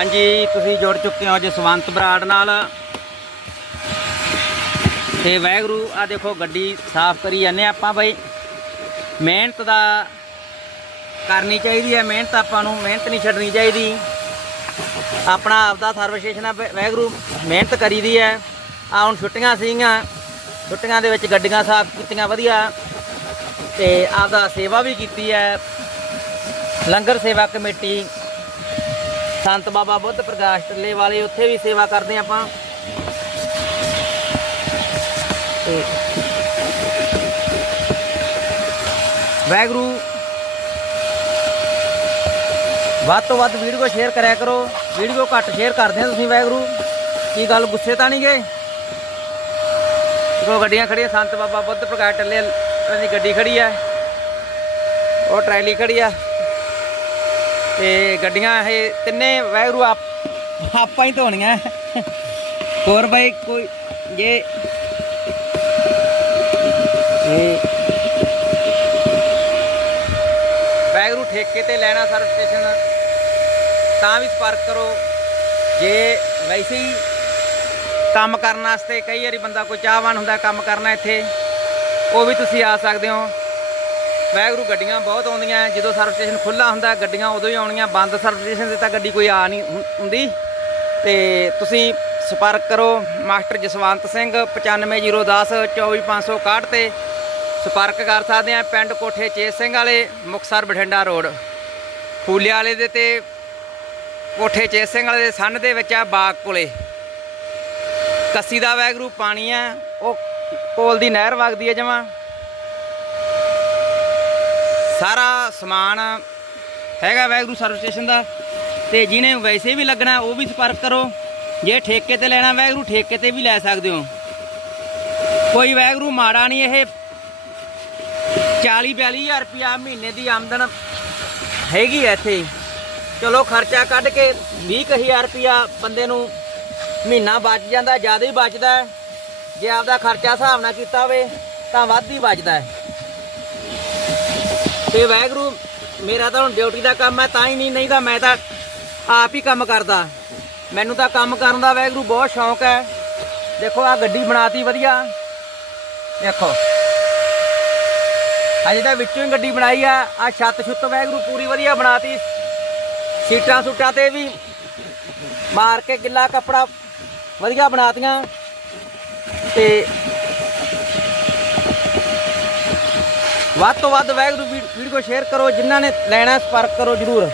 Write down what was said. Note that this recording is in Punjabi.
ਹਾਂਜੀ, ਤੁਸੀਂ ਜੁੜ ਚੁੱਕੇ ਹੋ ਜਸਵੰਤ ਬਰਾੜ ਨਾਲ। ਤੇ ਵੈਗਰੂ ਆ ਦੇਖੋ, ਗੱਡੀ ਸਾਫ਼ ਕਰੀ ਜਾਂਦੇ ਹਾਂ ਆਪਾਂ ਬਾਈ। ਮਿਹਨਤ ਦਾ ਕਰਨੀ ਚਾਹੀਦੀ ਹੈ, ਮਿਹਨਤ ਆਪਾਂ ਨੂੰ, ਮਿਹਨਤ ਨਹੀਂ ਛੱਡਣੀ ਚਾਹੀਦੀ। ਆਪਣਾ ਆਪਦਾ ਸਰਵਿਸ ਸਟੇਸ਼ਨ ਆ ਵੈ- ਵੈਗਰੂ ਮਿਹਨਤ ਕਰੀਦੀ ਹੈ। ਆ ਹੁਣ ਛੁੱਟੀਆਂ ਸੀਗੀਆਂ, ਛੁੱਟੀਆਂ ਦੇ ਵਿੱਚ ਗੱਡੀਆਂ ਸਾਫ਼ ਕੀਤੀਆਂ ਵਧੀਆ। ਤੇ ਆਪਦਾ ਸੇਵਾ ਵੀ ਕੀਤੀ ਹੈ। ਲੰਗਰ ਸੇਵਾ ਕਮੇਟੀ ਸੰਤ ਬਾਬਾ ਬੁੱਧ ਪ੍ਰਕਾਸ਼ ਟੱਲੇ ਵਾਲੇ ਉੱਥੇ ਵੀ ਸੇਵਾ ਕਰਦੇ ਹਾਂ ਆਪਾਂ। ਤੇ ਵੈਗਰੂ ਵੱਧ ਤੋਂ ਵੱਧ ਵੀਡੀਓ ਸ਼ੇਅਰ ਕਰਿਆ ਕਰੋ। ਵੀਡੀਓ ਘੱਟ ਸ਼ੇਅਰ ਕਰਦੇ ਆ ਤੁਸੀਂ ਵੈਗਰੂ ਕੀ ਗੱਲ, ਗੁੱਸੇ ਤਾਂ ਨਹੀਂ ਗਏ? ਦੇਖੋ, ਗੱਡੀਆਂ ਖੜੀਆਂ ਸੰਤ ਬਾਬਾ ਬੁੱਧ ਪ੍ਰਕਾਸ਼ ਟੱਲੇ ਵਾਲਿਆਂ ਦੀ ਗੱਡੀ ਖੜੀ ਆ। ਉਹ ਟਰੈਲੀ ਖੜੀ ਆ। ਤੇ ਗੱਡੀਆਂ ਇਹ ਤਿੰਨੇ ਵੈਗਰੂ ਆਪ ਆਪਾਂ ਹੀ ਧੋਣੀਆਂ। ਹੋਰ ਬਾਈ ਕੋਈ ਜੇ ਇਹ ਵੈਗਰੂ ਠੇਕੇ ਤੇ ਲੈਣਾ ਸਰਵ ਸਟੇਸ਼ਨ ਤਾਂ ਵੀ ਸੰਪਰਕ ਕਰੋ। ਜੇ ਵੈਸੇ ਹੀ ਕੰਮ ਕਰਨ ਵਾਸਤੇ ਕਈ ਵਾਰੀ ਬੰਦਾ ਕੋਈ ਚਾਹਵਾਨ ਹੁੰਦਾ, ਕੰਮ ਕਰਨਾ ਇੱਥੇ, ਉਹ ਵੀ ਤੁਸੀਂ ਆ ਸਕਦੇ ਹੋ। ਵੈਗਰੂ ਗੱਡੀਆਂ ਬਹੁਤ ਆਉਂਦੀਆਂ ਜਦੋਂ ਸਰਵ ਸਟੇਸ਼ਨ ਖੁੱਲਾ ਹੁੰਦਾ, ਗੱਡੀਆਂ ਉਦੋਂ ਹੀ ਆਉਣੀਆਂ। ਬੰਦ ਸਰਵ ਸਟੇਸ਼ਨ ਤੇ ਤਾਂ ਗੱਡੀ ਕੋਈ ਆ ਨਹੀਂ ਹੁੰ- ਹੁੰਦੀ। ਤੇ ਤੁਸੀਂ ਸੰਪਰਕ ਕਰੋ ਮਾਸਟਰ ਜਸਵੰਤ ਸਿੰਘ 95010 24561 ਤੇ। ਸੰਪਰਕ ਕਰ ਸਕਦੇ ਆ ਪਿੰਡ ਕੋਠੇ ਚੇਤ ਸਿੰਘ ਵਾਲੇ ਮੁਕਸਰ ਬਠਿੰਡਾ ਰੋਡ। ਫੂਲਿਆ ਵਾਲੇ ਦੇ ਤੇ ਕੋਠੇ ਚੇਤ ਸਿੰਘ ਵਾਲੇ ਦੇ ਸੰਨ ਦੇ ਵਿੱਚ ਆ ਬਾਗ ਕੋਲੇ। ਕੱਸੀ ਦਾ ਵੈਗਰੂ ਪਾਣੀ ਆ ਉਹ ਕੋਲ ਦੀ ਨਹਿਰ ਵਗਦੀ ਹੈ ਜਮਾ। ਸਾਰਾ ਸਮਾਨ ਹੈਗਾ ਵੈਗਰੂ ਸਰਵਿਸ ਸਟੇਸ਼ਨ ਦਾ। ਤੇ ਜਿਹਨੇ ਵੈਸੇ ਵੀ ਲੱਗਣਾ, ਉਹ ਵੀ ਸੰਪਰਕ ਕਰੋ। ਜੇ ਠੇਕੇ ਤੇ ਲੈਣਾ ਵੈਗਰੂ ਠੇਕੇ ਤੇ ਵੀ ਲੈ ਸਕਦੇ ਹੋ। ਕੋਈ ਵੈਗਰੂ ਮਾੜਾ ਨਹੀਂ ਇਹ। 40 42000 ਰੁਪਿਆ ਮਹੀਨੇ ਦੀ ਆਮਦਨ ਹੈਗੀ ਐ ਇੱਥੇ। ਚਲੋ ਖਰਚਾ ਕੱਢ ਕੇ 20000 ਰੁਪਿਆ ਬੰਦੇ ਨੂੰ ਮਹੀਨਾ ਬਚ ਜਾਂਦਾ, ਜ਼ਿਆਦਾ ਹੀ ਬਚਦਾ। ਜੇ ਆਪਦਾ ਖਰਚਾ ਹਿਸਾਬ ਨਾਲ ਕੀਤਾ ਹੋਵੇ, ਤਾਂ ਵੱਧ ਹੀ ਬਚਦਾ। ਹੈ ਤੇ ਵੈਗਰੂ ਮੇਰਾ ਤਾਂ ਹੁਣ ਡਿਊਟੀ ਦਾ ਕੰਮ ਹੈ, ਤਾਂ ਹੀ ਨਹੀਂ ਨਹੀਂ ਤਾਂ ਮੈਂ ਤਾਂ ਆਪ ਹੀ ਕੰਮ ਕਰਦਾ। ਮੈਨੂੰ ਤਾਂ ਕੰਮ ਕਰਨ ਦਾ ਵੈਗਰੂ ਬਹੁਤ ਸ਼ੌਂਕ ਹੈ। ਦੇਖੋ ਆ ਗੱਡੀ ਬਣਾਤੀ ਵਧੀਆ। ਦੇਖੋ। ਅਜੇ ਤਾਂ ਵਿੱਚੋਂ ਹੀ ਗੱਡੀ ਬਣਾਈ ਆ। ਆ ਛੱਤ ਛੁੱਤ ਵੈਗਰੂ ਪੂਰੀ ਵਧੀਆ ਬਣਾਤੀ। ਸੀਟਾਂ ਸੂਟਾਂ ਤੇ ਵੀ ਮਾਰ ਕੇ ਗਿੱਲਾ ਕੱਪੜਾ ਵਧੀਆ ਬਣਾਤੀਆਂ। ਤੇ ਵੱਧ ਤੋਂ ਵੱਧ ਵੈਗਰੂ ਵੀਡੀਓ ਸ਼ੇਅਰ ਕਰੋ ਜਿਨ੍ਹਾਂ ਨੇ ਲੈਣਾ ਸੰਪਰਕ ਕਰੋ ਜਰੂਰ।